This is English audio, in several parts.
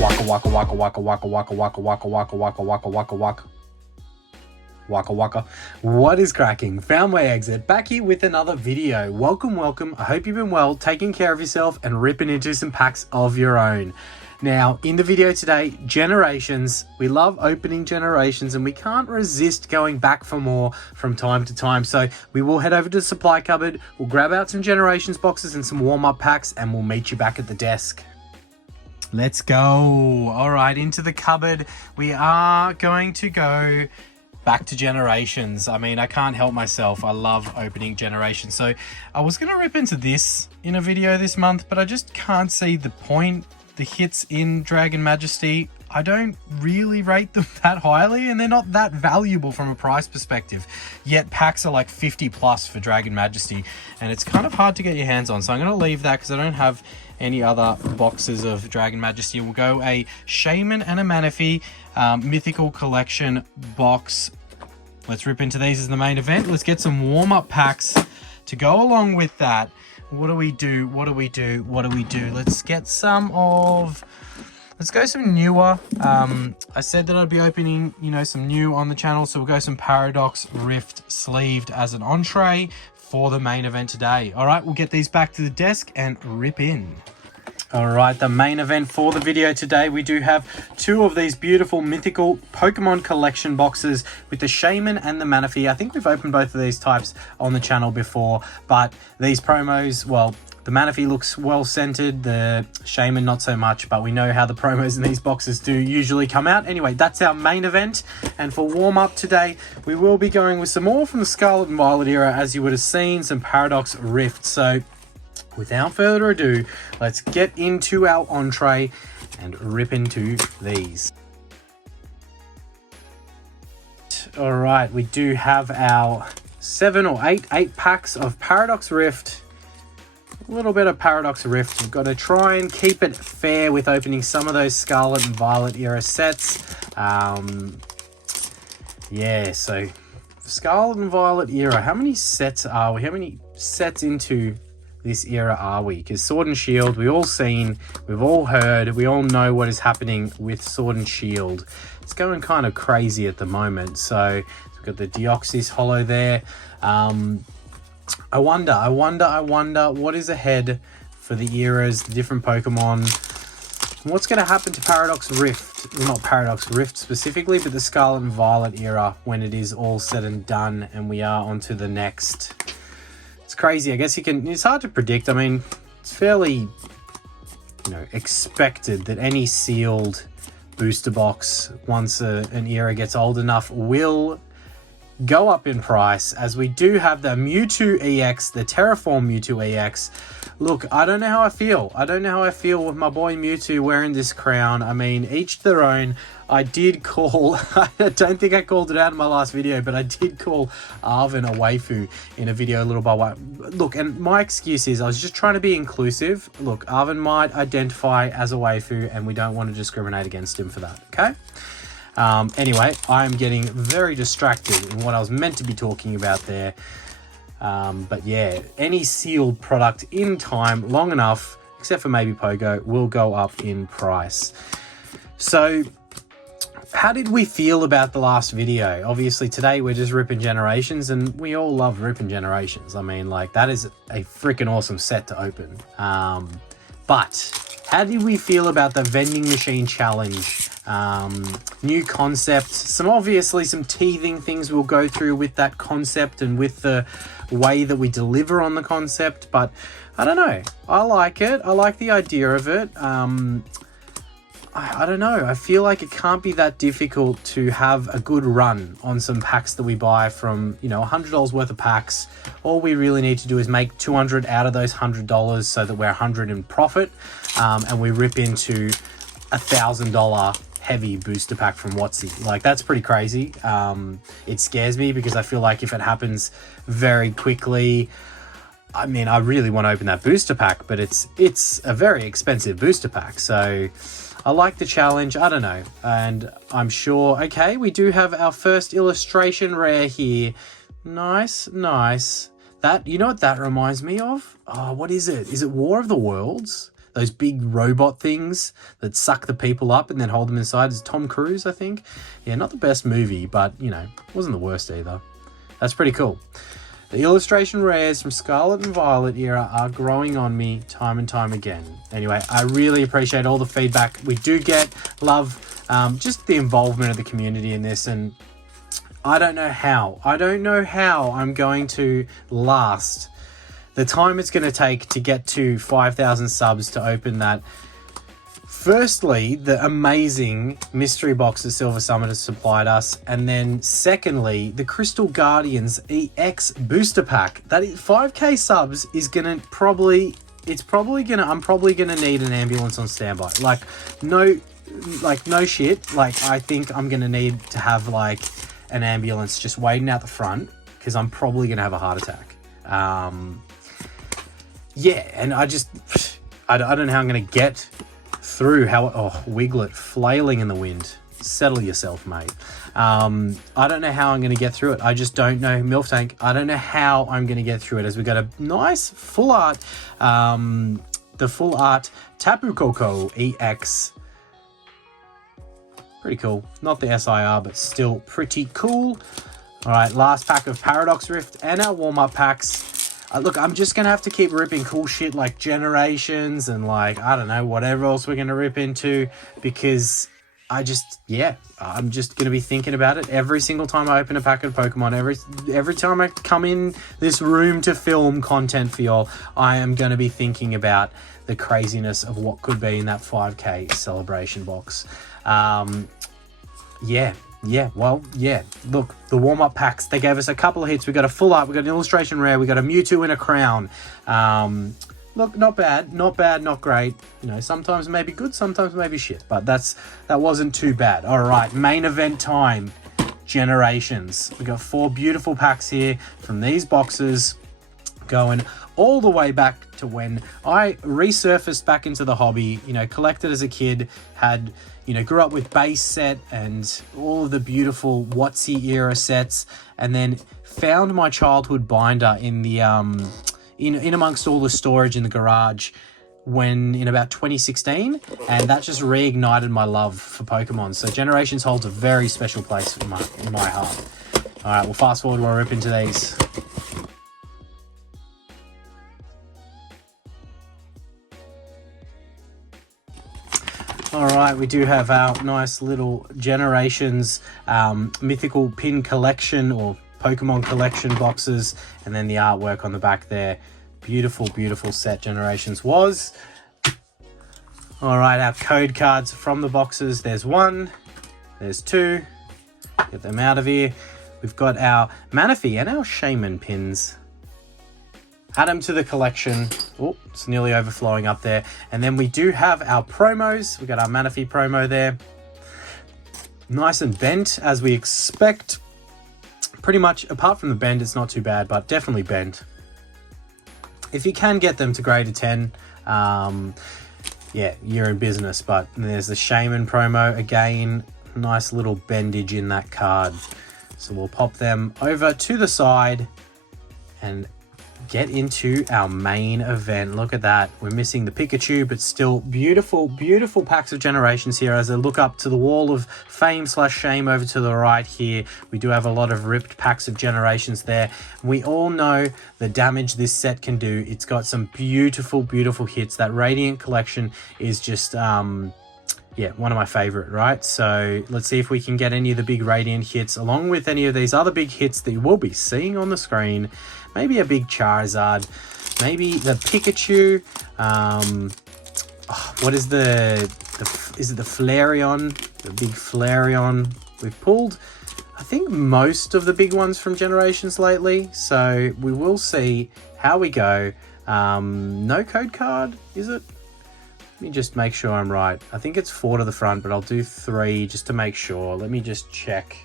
Waka waka waka waka waka waka waka waka waka waka waka waka waka. Waka waka. What is cracking? Found my exit. Back here with another video. Welcome, welcome. I hope you've been well, taking care of yourself and ripping into some packs of your own. Now, in the video today, generations. We love opening generations and we can't resist going back for more from time to time. So we will head over to the supply cupboard. We'll grab out some generations boxes and some warm-up packs and we'll meet you back at the desk. Let's go. All right, into the cupboard. We are going to go back to generations. I mean, I can't help myself. I love opening generations. So I was going to rip into this in a video this month, but I just can't see the point. The hits in Dragon Majesty, I don't really rate them that highly, and they're not that valuable from a price perspective. Yet packs are like 50 plus for Dragon Majesty, and it's kind of hard to get your hands on. So I'm going to leave that because I don't have any other boxes of Dragon Majesty. We'll go a Shaman and a Manaphy Mythical Collection box. Let's rip into these as the main event. Let's get some warm-up packs to go along with that. What do we do? What do we do? What do we do? Let's get some of... Let's go some newer. I said that I'd be opening, you know, some new on the channel. So we'll go some Paradox Rift sleeved as an entree for the main event today. All right, we'll get these back to the desk and rip in. All right, the main event for the video today, we do have two of these beautiful mythical Pokemon collection boxes with the Shaman and the Manaphy. I think we've opened both of these types on the channel before, but these promos, well, the Manaphy looks well centered, the Shaman not so much, but we know how the promos in these boxes do usually come out. Anyway, that's our main event, and for warm-up today, we will be going with some more from the Scarlet and Violet era, as you would have seen, some Paradox Rift. So without further ado, let's get into our entree and rip into these. All right, we do have our 7 or 8 packs of Paradox Rift. A little bit of Paradox Rift. We've got to try and keep it fair with opening some of those Scarlet and Violet era sets. Yeah, so Scarlet and Violet era, how many sets are we? How many sets into this era are we? Because Sword and Shield, we've all seen, we've all heard, we all know what is happening with Sword and Shield. It's going kind of crazy at the moment. So we've got the Deoxys holo there. I wonder what is ahead for the eras, the different Pokemon. What's going to happen to Paradox Rift? Well, not Paradox Rift specifically, but the Scarlet and Violet era when it is all said and done and we are onto the next. It's crazy. I guess it's hard to predict. I mean, it's fairly, you know, expected that any sealed booster box, once an era gets old enough, will go up in price, as we do have the Mewtwo EX, the Terraform Mewtwo EX. Look, I don't know how I feel. I don't know how I feel with my boy Mewtwo wearing this crown. I mean, each their own. I did call, I don't think I called it out in my last video, but I did call Arven a waifu in a video a little while. Look, and my excuse is I was just trying to be inclusive. Look, Arven might identify as a waifu and we don't want to discriminate against him for that, okay? Anyway, I'm getting very distracted in what I was meant to be talking about there. But yeah, any sealed product in time long enough, except for maybe Pogo, will go up in price. So how did we feel about the last video? Obviously today we're just ripping generations and we all love ripping generations. I mean, like, that is a freaking awesome set to open. But how did we feel about the vending machine challenge? New concept, obviously some teething things we'll go through with that concept and with the way that we deliver on the concept, but I don't know, I like it. I like the idea of it. I don't know, I feel like it can't be that difficult to have a good run on some packs that we buy from, you know, $100 worth of packs. All we really need to do is make 200 out of those $100 so that we're 100 in profit, and we rip into $1,000 heavy booster pack from WotC. Like, that's pretty crazy. It scares me because I feel like if it happens very quickly, I mean, I really want to open that booster pack, but it's a very expensive booster pack. So I like the challenge. I don't know. And I'm sure, okay, we do have our first illustration rare here. Nice, nice. That, you know what that reminds me of? Oh, what is it? Is it War of the Worlds? those big robot things that suck the people up and then hold them inside. Is Tom Cruise, I think. Yeah, not the best movie, but, you know, wasn't the worst either. That's pretty cool. The illustration rares from Scarlet and Violet era are growing on me time and time again. Anyway, I really appreciate all the feedback we do get. Love just the involvement of the community in this, and I don't know how I'm going to last the time it's going to take to get to 5,000 subs to open that. Firstly, the amazing mystery box that Silver Summit has supplied us, and then secondly, the Crystal Guardians EX booster pack. That is 5k subs is gonna I'm probably gonna need an ambulance on standby. Like no shit. Like, I think I'm gonna need to have like an ambulance just waiting out the front, because I'm probably gonna have a heart attack. Yeah, and I don't know how I'm gonna get through Wiglet flailing in the wind. Settle yourself, mate. I don't know how I'm going to get through it. I just don't know. Milf Tank, I don't know how I'm going to get through it, as we got a nice full art, the full art Tapu Koko EX. Pretty cool. Not the SIR, but still pretty cool. All right, last pack of Paradox Rift and our warm-up packs. Look, I'm just going to have to keep ripping cool shit like Generations and like, I don't know, whatever else we're going to rip into, because I'm just going to be thinking about it every single time I open a pack of Pokemon. Every time I come in this room to film content for y'all, I am going to be thinking about the craziness of what could be in that 5k celebration box. Look, the warm-up packs, they gave us a couple of hits. We got a full art, we got an illustration rare, we got a Mewtwo in a crown. Look, not bad, not great. You know, sometimes maybe good, sometimes maybe shit, but that wasn't too bad. All right, main event time. Generations. We got 4 beautiful packs here from these boxes, going all the way back to when I resurfaced back into the hobby, you know, collected as a kid, had, you know, grew up with base set and all of the beautiful WotC era sets, and then found my childhood binder in the in amongst all the storage in the garage in about 2016, and that just reignited my love for Pokemon. So Generations holds a very special place in my heart. All right, we'll fast forward while we rip into these. All right, we do have our nice little Generations mythical pin collection or Pokemon collection boxes, and then the artwork on the back there. Beautiful, beautiful set Generations was. All right, our code cards from the boxes. There's 1, there's 2. Get them out of here. We've got our Manaphy and our Shaman pins. Add them to the collection. Oh, it's nearly overflowing up there. And then we do have our promos. We got our Manaphy promo there. Nice and bent, as we expect. Pretty much, apart from the bend, it's not too bad, but definitely bent. If you can get them to grade a 10, yeah, you're in business. But there's the Shaman promo again. Nice little bendage in that card. So we'll pop them over to the side and get into our main event. Look at that. We're missing the Pikachu, but still beautiful, beautiful packs of Generations here as I look up to the wall of fame/shame over to the right here. We do have a lot of ripped packs of Generations there. We all know the damage this set can do. It's got some beautiful, beautiful hits. That Radiant collection is just, yeah, one of my favorite, right? So let's see if we can get any of the big Radiant hits along with any of these other big hits that you will be seeing on the screen. Maybe a big Charizard, maybe the Pikachu. What is is it the Flareon? The big Flareon. We've pulled, I think, most of the big ones from Generations lately. So we will see how we go. No code card, is it? Let me just make sure I'm right. I think it's 4 to the front, but I'll do 3 just to make sure. Let me just check.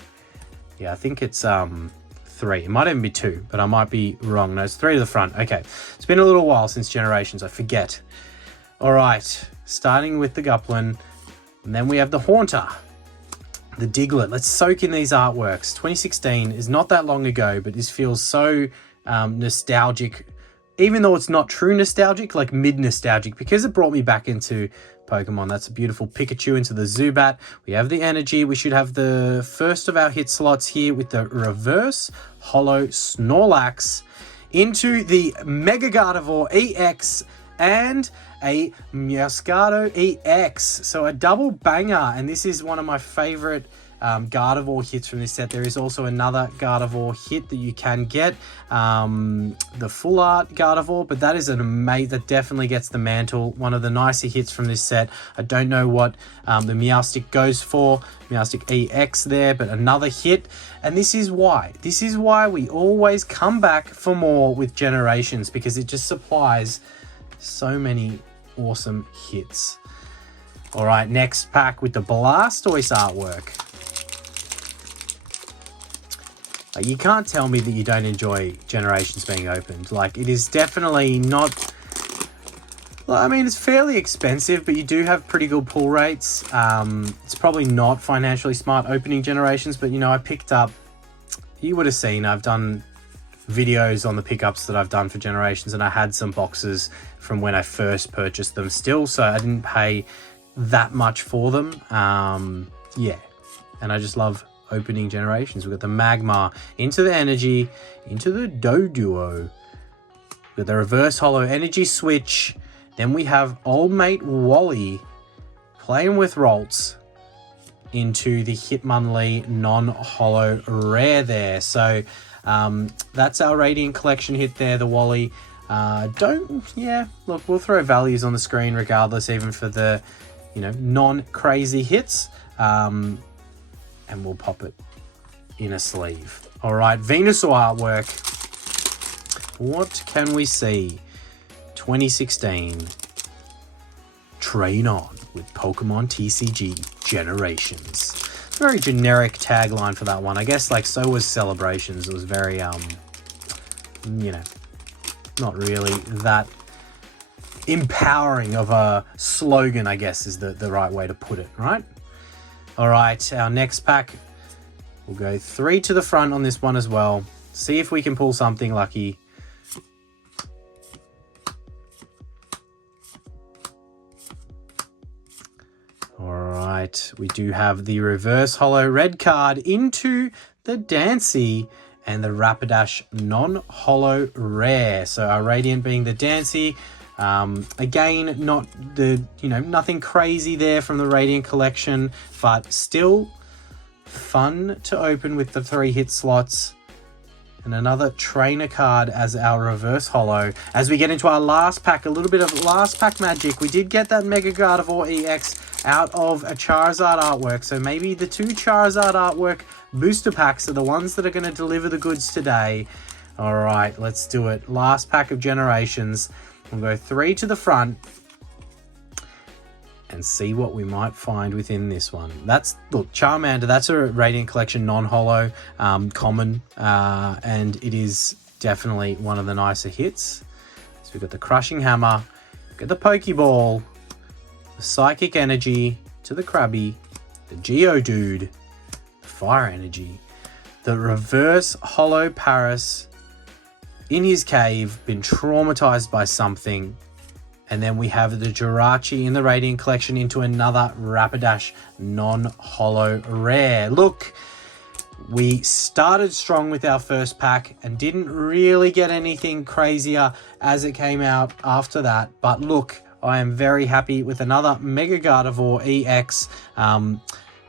Yeah, I think it's 3. It might even be 2, but I might be wrong. No, it's 3 to the front. Okay, it's been a little while since Generations. I forget. All right, starting with the Guplin, and then we have the Haunter, the Diglett. Let's soak in these artworks. 2016 is not that long ago, but this feels so nostalgic. even though it's not true nostalgic, like mid-nostalgic, because it brought me back into Pokemon. That's a beautiful Pikachu into the Zubat. We have the energy. We should have the first of our hit slots here with the reverse holo Snorlax into the Mega Gardevoir EX and a Meowscardo EX. So a double banger, and this is one of my favorite Gardevoir hits from this set. There is also another Gardevoir hit that you can get, the full art Gardevoir, but that is an amazing, that definitely gets the mantle. One of the nicer hits from this set. I don't know what the Meowstic goes for, Meowstic EX there, but another hit. And this is why we always come back for more with Generations, because it just supplies so many awesome hits. All right, next pack with the Blastoise artwork. You can't tell me that you don't enjoy Generations being opened. Like, it is definitely not... I mean, it's fairly expensive, but you do have pretty good pull rates. It's probably not financially smart opening Generations, but, you know, I picked up... You would have seen, I've done videos on the pickups that I've done for Generations, and I had some boxes from when I first purchased them still, so I didn't pay that much for them. Yeah, and I just love opening Generations. We've got the Magmar into the energy, into the Doduo. We've got the reverse holo energy switch. Then we have old mate Wally playing with Rolts into the Hitmonlee non-holo rare there. So that's our Radiant Collection hit there, the Wally. Look, we'll throw values on the screen regardless, even for the, you know, non-crazy hits. And we'll pop it in a sleeve. All right, Venusaur artwork. What can we see? 2016. Train on with Pokemon TCG Generations. Very generic tagline for that one. I guess, like, so was Celebrations. It was very, you know, not really that empowering of a slogan, I guess, is the right way to put it, right? All right, our next pack, we'll go 3 to the front on this one as well. See if we can pull something lucky. All right, we do have the reverse holo red card into the Dancy and the Rapidash non-holo rare. So our Radiant being the Dancy. Again, not the, you know, nothing crazy there from the Radiant collection, but still fun to open with the 3 hit slots. And another trainer card as our reverse holo. As we get into our last pack, a little bit of last pack magic. We did get that Mega Gardevoir EX out of a Charizard artwork. So maybe the 2 Charizard artwork booster packs are the ones that are going to deliver the goods today. All right, let's do it. Last pack of Generations. We'll go 3 to the front and see what we might find within this one. That's, look, Charmander, that's a Radiant Collection non-holo common, and it is definitely one of the nicer hits. So we've got the Crushing Hammer, we've got the Pokeball, the Psychic Energy to the Krabby, the Geodude, the Fire Energy, the reverse holo Paris in his cave, been traumatized by something. And then we have the Jirachi in the Radiant Collection into another Rapidash non-holo rare. Look, we started strong with our first pack and didn't really get anything crazier as it came out after that. But look, I am very happy with another Mega Gardevoir EX.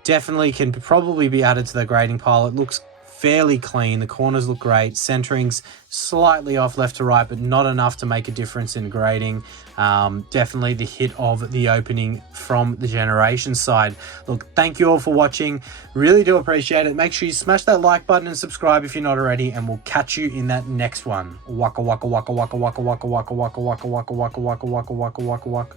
Definitely can probably be added to the grading pile. It looks fairly clean. The corners look great. Centering's slightly off left to right, but not enough to make a difference in grading. Definitely the hit of the opening from the Generation side. Look, thank you all for watching. Really do appreciate it. Make sure you smash that like button and subscribe if you're not already, and we'll catch you in that next one. Waka waka waka waka waka waka waka waka waka waka waka waka waka waka waka waka waka.